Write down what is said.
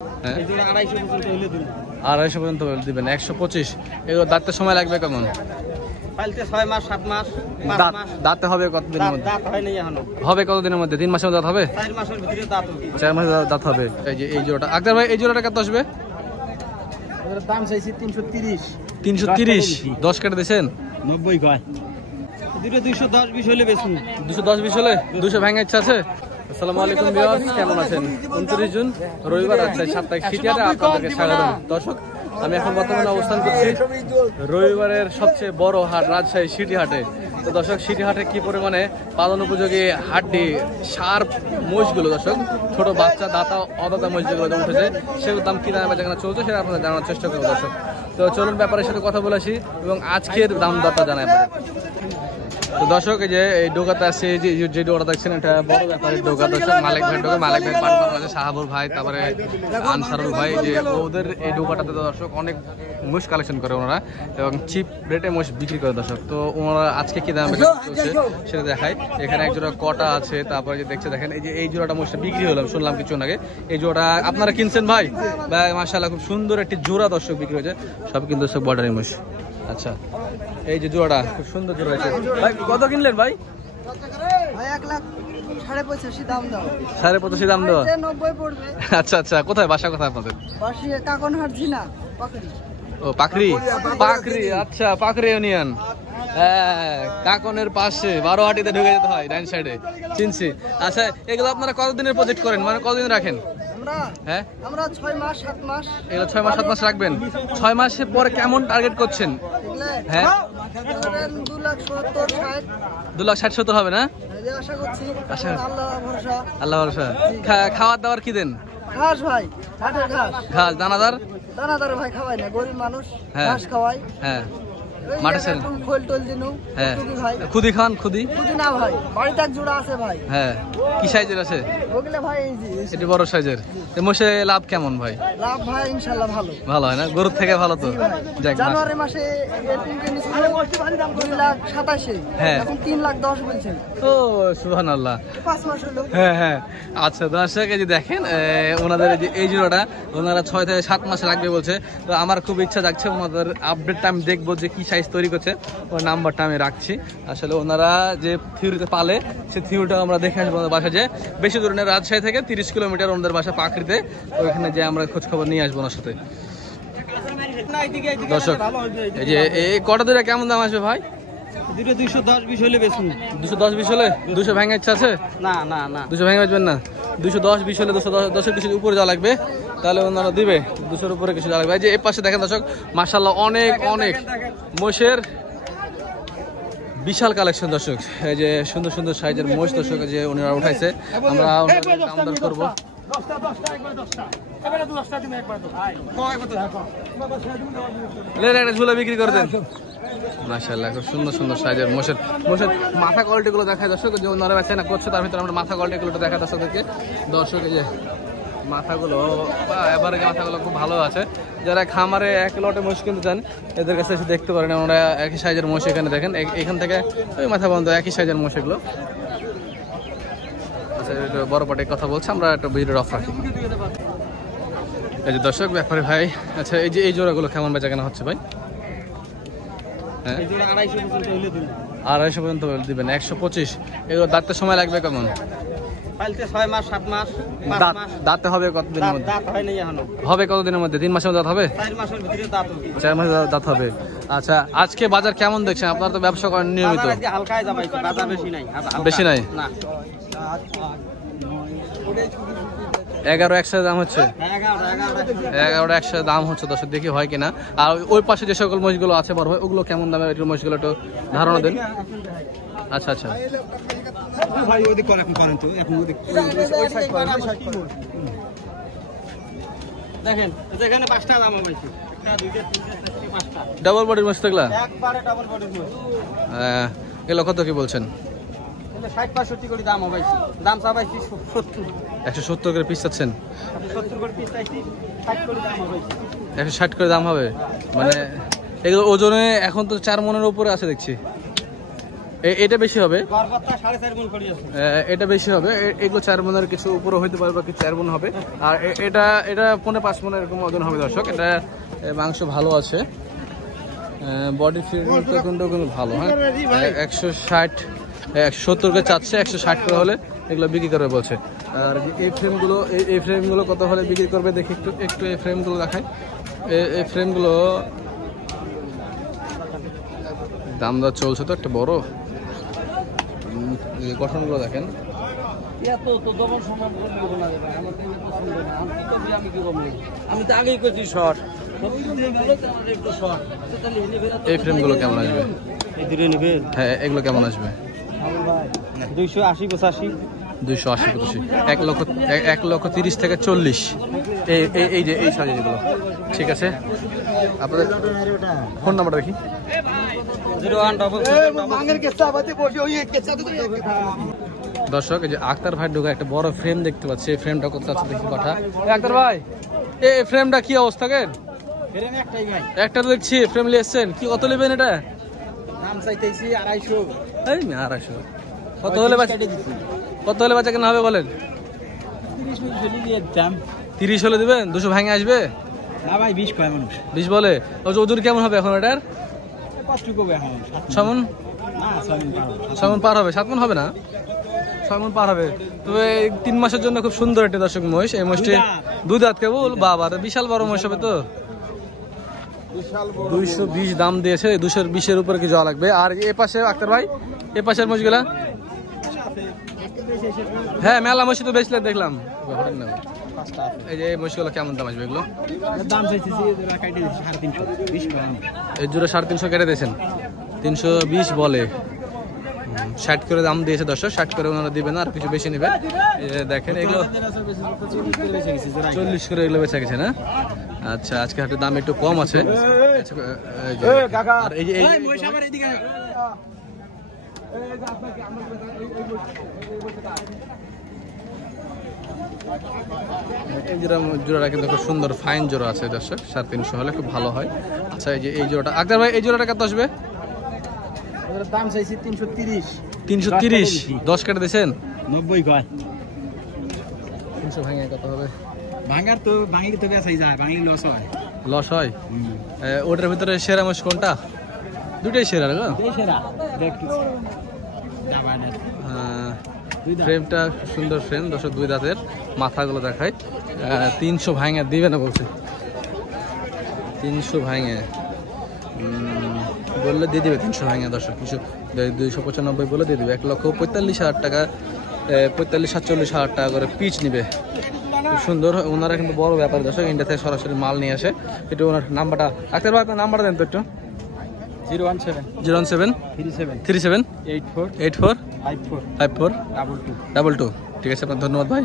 250 পর্যন্ত দিবেন। 125 এগুলো দাঁতের সময় লাগবে কেমন? পালতে 6 মাস 7 মাস 5 মাস। দাঁতে হবে কতদিনের মধ্যে? দাঁত হয় নাই এখনো। হবে কতদিনের মধ্যে? 3 মাসের মধ্যে দাঁত হবে? 4 মাসের ভিতরে দাঁত হবে। 4 মাসের দাঁত হবে। এই যে এই জোড়াটা আক্তার ভাই, এই জোড়াটা কত আসবে? এর দাম চাইছি 330। 330 10 কেটে দিয়েছেন? 90 কয়। দুটো 210 20 হলে বেচুন। 210 20 হলে 200 ভাঙার ইচ্ছা আছে? আসসালামু আলাইকুম ভিউয়ার্স, কেমন আছেন? 29 জুন রবিবার, রাজশাহী সাপ্তাহিক সিটিহাটে আপনাদেরকে স্বাগতম। দর্শক, আমি এখন বর্তমানে অবস্থান করছি রবিবারের সবচেয়ে বড় হাট রাজশাহী সিটিহাটে। তো দর্শক, সিটিহাটে কি পরিমাণে পালন উপযোগী হাড্ডি শার্প মহিষগুলো, দর্শক ছোট বাচ্চা দাতা অদাতা মহিষ যেগুলো উঠেছে সেগুলোর দাম কি দামে বেচাকেনা চলছে সেটা আপনাদের জানার চেষ্টা করবো দর্শক। তো চলুন ব্যাপারের সাথে কথা বলে আসি এবং আজকের দাম দরটা জানাই। তো দর্শক, এই যে এই ডোকাতে আসছে, যে ডোকাটা দেখছেন এটা বড় ব্যাপারের ডোকা। দর্শক, মালিক ভাই ডোকা, মালিক ভাই পার্টনার আছে শাহাবুর ভাই, তারপরে আনসারুল ভাই। যে ওদের এই ডোকাটাতে দর্শক অনেক মোষ কালেকশন করে ওনারা এবং চিপ রেটে মোষ বিক্রি করে দর্শক। তো ওনারা আজকে কি দামে চলছে সেটা দেখায়। এখানে এক জোড়া কটা আছে, তারপরে যে দেখছে দেখেন এই যে এই জোড়াটা মোষটা বিক্রি হলাম শুনলাম কিছুক্ষণ আগে। এই জোড়া আপনারা কিনছেন ভাই? ভাই মাশাআল্লাহ খুব সুন্দর একটি জোড়া দর্শক বিক্রি হয়েছে, সব কিন্তু সব বর্ডারি মোষ। আচ্ছা, এই যে জোড়া খুব সুন্দর জোড়া আছে ভাই, কত কিনলেন ভাই? 1,85,000 দাম দাও। 85,000 দাম দেওয়া? 90 পড়বে। আচ্ছা আচ্ছা, কোথায় বাসা, কোথায় আপনাদের? বাসি কাকনহাট ঝিনা পাকড়ি। ও পাকড়ি, পাকড়ি, আচ্ছা পাকড়ি ইউনিয়ন, হ্যাঁ কাকনের পাশে 12হাটিতে ঢুকে যেতে হয় ডাইন সাইডে, চিনছি। আচ্ছা, এগুলো আপনারা কতদিনের প্রজেক্ট করেন, মানে কতদিন রাখেন? হ্যাঁ আমরা 6 মাস 7 মাস। এগুলো 6 মাস 7 মাস রাখবেন। 6 মাসের পরে কেমন টার্গেট করছেন? হ্যাঁ 2,60,70 হবে না? আশা করছি, আশা, আল্লাহ ভরসা। খাওয়ার দাওয়ার কি দেন? ঘাস ভাই, হাটের ঘাস। ঘাস দানাদার? দানাদার ভাই খাওয়াই না, গরিব মানুষ, ঘাস খাওয়াই। হ্যাঁ মাঠে ছেড়ে খোল টোল দিনু। হ্যাঁ ভাই খুদি খান? খুদি না ভাই, বাড়িতে এক জোড়া আছে ভাই। হ্যাঁ কি সাইজের আছে? ওগুলা ভাই এই যে এটি বড় সাইজের। মোষে লাভ কেমন ভাই? লাভ ভাই ইনশাআল্লাহ ভালো। ভালো হয় না? গরুর থেকে ভালো তো। যাক, জানুয়ারি মাসে তিনটে নিছিল 2,87,000, হ্যাঁ এখন 3,10,000 বলছেন। ও সুবহানাল্লাহ, 5 মাস হলো। হ্যাঁ হ্যাঁ। আচ্ছা দর্শক, এই যে দেখেন ওনাদের এই জোড়াটা ওনারা 6 থেকে 7 মাস লাগবে বলছে। তো আমার খুব ইচ্ছা যাচ্ছে ওনাদের আপডেটটা আমি দেখবো যে কি সাইজ তৈরি করছে, ওর নাম্বারটা আমি রাখছি। আসলে ওনারা যে থিওরিতে পালে সেই থিওরিটা আমরা দেখে আসবো ওনাদের বাসা, যে বেশি দূরে না, রাজশাহী থেকে 30 কিলোমিটার ওনাদের বাসা পাকড়িতে। ওইখানে যে আমরা খোঁজ খবর নিয়ে আসবো ওনার সাথে। দর্শক, এই যে এই কটা দূরে কেমন দাম আসবে ভাই? 210 20 হলে বেচুন। 210 20 হলে 200 ভাঙার ইচ্ছা আছে? না না না, 200 ভেঙে বেচবেন না? 210 20 হলে 210 কিছু উপরে যাওয়া লাগবে, তাহলে ওনারা দিবে। 200-র উপরে কিছু যাওয়া লাগবে। এই যে এই পাশে দেখেন দর্শক, মাশাআল্লাহ অনেক অনেক মোষের বিশাল কালেকশন দর্শক। এই যে সুন্দর সুন্দর সাইজের মোষ দর্শক যে ওনারা উঠাইছে, আমরা দাম দর করবো। ঝুলা বিক্রি করে দেন। মাশাআল্লাহ খুব সুন্দর সুন্দর সাইজের মোষের মাথা কোয়ালিটি গুলো দেখায় দর্শক, যে ওনারা বেচে না করছে, তার ভিতরে আমরা মাথা কোয়ালিটি গুলো দেখা দর্শকদেরকে। দর্শক, এই যে মাথাগুলো, এভারেজ মাথাগুলো খুব ভালো আছে। যারা খামারে এক লটে মোষ কিনতে চান এদের কাছে এসে দেখতে পারেন। আমরা একই সাইজের মোষ এখানে দেখেন, এখান থেকে ওই মাথা পর্যন্ত একই সাইজের মোষ এগুলো। আচ্ছা, একটু বড় পাটে কথা বলছে, আমরা একটা ভিডিওর অফ রাখি। এই যে দর্শক ব্যাপারে ভাই, আচ্ছা এই যে এই জোড়াগুলো কেমন বেচা কেনা হচ্ছে ভাই? হ্যাঁ 250 পর্যন্ত দিবেন। 125 এগুলো দাঁতের সময় লাগবে কেমন? পালতে 6 মাস 7 মাস 5 মাস। দাঁতে হবে কতদিনের মধ্যে? দাঁত হয় নাই এখনো। হবে কতদিনের মধ্যে? 3 মাসের মধ্যে দাঁত হবে? 4 মাসের ভিতরে দাঁত হবে। 4 মাসের দাঁত হবে। আচ্ছা, আজকে বাজার কেমন দেখছেন? আপনারা তো ব্যবসা করেন নিয়মিত। বাজার আজকে হালকায় যাবাইছে, বাজার বেশি নাই। বেশি নাই না, 11-1 দাম হচ্ছে। 11-1 দাম হচ্ছে দর্শক, দেখি হয় কিনা। আর ওই পাশে যে সকল মহিষগুলো আছে বড় ভাই, ওগুলো কেমন দামে? একটু মহিষগুলো একটু ধারণা দেন। আচ্ছা আচ্ছা, ভাই ওদিক করে এখন করেন তো, এখন ওদিক ওই সাইড করেন, ওই সাইড করেন। দেখেন এখানে 5টা দাম হইছে, 1 2 3 4 5টা ডাবল বডির মহিষ থাকলা একবারে ডাবল বডির মহিষ। এগুলো কত কি বলছেন? 60-65 করে দাম হইছে, দাম চাইছি 70। 170 করে পিস চাচ্ছেন? 70 করে পিস চাইছি, 60 করে দাম হইছে। 160 করে দাম হবে মানে? এগুলো ওজনে এখন তো 4 মনের উপরে আছে দেখছি। এটা বেশি হবে, গড়পাতা 4.5 গুণ করে আছে। এটা বেশি হবে। এগুলো 4 মনের কিছু উপরে হইতে পারে বা কিছু 4 মন হবে। আর এটা 4.5 মনের এরকম ওজন হবে দর্শক। এটা মাংস ভালো আছে, বডি ফিটনেস কিন্তু ভালো। হ্যাঁ, 160 170 করে চাচ্ছে, 160 করে হলে এগুলো বিক্রি করবে বলছে। আর এই ফ্রেমগুলো কত হলে বিক্রি করবে দেখি একটু এই ফ্রেমগুলো দেখাই। এই ফ্রেমগুলো দাম দর চলছে তো একটা বড়। গঠনগুলো দেখেন, আমি তো আগেই করছি শর্ট। এই ফ্রেমগুলো কেমন আসবে? এই দূরে নেবে। হ্যাঁ, এগুলো কেমন আসবে? 280 85 280 85, 1,30,000 থেকে 40। এই যে এই সাইজের যেগুলো। ঠিক আছে, আপনাদের ফোন নাম্বারটা দেখি। 01 দর্শক, এই যে আক্তার ভাই ঢোকা একটা বড় ফ্রেম দেখতে পাচ্ছি। এই ফ্রেমটা কত আছে দেখি পাঠা। আক্তার ভাই, এই ফ্রেমটা কি অবস্থা কেন? একটাই ভাই, একটা তো দেখছি ফ্রেম নিয়ে এসছেন, কি কত নেবেন এটা? দাম চাইতেছি 250। এই 250। কত হলে বাচ্চা কেন হবে বলেন? 30 হলে দিবেন? 200 ভাঙে আসবে না ভাই, 20 কয় মানুষ। 20 বলে। ওজন কেমন হবে এখন এটার? 5 কবে এখন? 6 মণ? না, 6 মণ পার হবে। 7 মণ হবে না? 6 মণ পার হবে। তবে 3 মাসের জন্য খুব সুন্দর একটা দর্শক মহিষ। এই মহিষটি 2 দাঁত কেবল। বাবা, বিশাল বড় মহিষ হবে তো। 220 দাম দিয়েছে। 220-এর উপরে কি যাওয়া লাগবে। আর এ পাশে আক্তার ভাই, এ পাশের মহিষগুলা? হ্যাঁ, মেলা মহিষ তো বেচলে দেখলাম। এই যে এই মহিষগুলো কেমন দাম আসবে এগুলো? দাম চাইতেছি 350, 20 কয় মানুষ। এই জোড়া 350 কেটে দিয়েছেন। 320 বলে। 60 করে দাম দিয়েছে দর্শক। 60 করে ওনারা দিবেন, আর কিছু বেশি নেবে। দেখেন এগুলো 40 করে এগুলো বেচা গেছে না? আচ্ছা, আজকে হাটের দাম একটু কম আছে। আর এই যে এই জোড়াটা কিন্তু খুব সুন্দর ফাইন জোড়া আছে দর্শক। 350 হলে খুব ভালো হয়। আচ্ছা, এই যে এই জোড়াটা আক্তার ভাই, এই জোড়াটা কত আসবে? দাম চাইছি 330। 330, 10 কেটে দিয়েছেন। 90 কয়। 300 ভাঙে কত হবে? ভাঙার তো ভাঙিলে তো বেচাই যায়, ভাঙিলে লস হয়। লস হয়? ওটার ভিতরে সেরা মাছ কোনটা? দুটাই সেরা গো। ফ্রেমটা সুন্দর ফ্রেম দর্শক, 2 দাঁতের। মাথাগুলো দেখায়। 300 ভাঙে দিবে না বলছে। 300 ভাঙে বললে দিয়ে দিবে। 300 ভাঙে দর্শক, কিছু 295 বলে দিয়ে দিবে। 1,45,000 টাকা, 45-47,000 টাকা করে পিচ নিবে। খুব সুন্দর। ওনারা কিন্তু বড় ব্যাপার দর্শক, ইন্ডিয়া থেকে সরাসরি মাল নিয়ে আসে। একটু ওনার নাম্বারটা আক্তার ভাই, আপনার নাম্বারটা দেন তো একটু। 017 37 84 84 54 54 22 22। ঠিক আছে, আপনার ধন্যবাদ ভাই।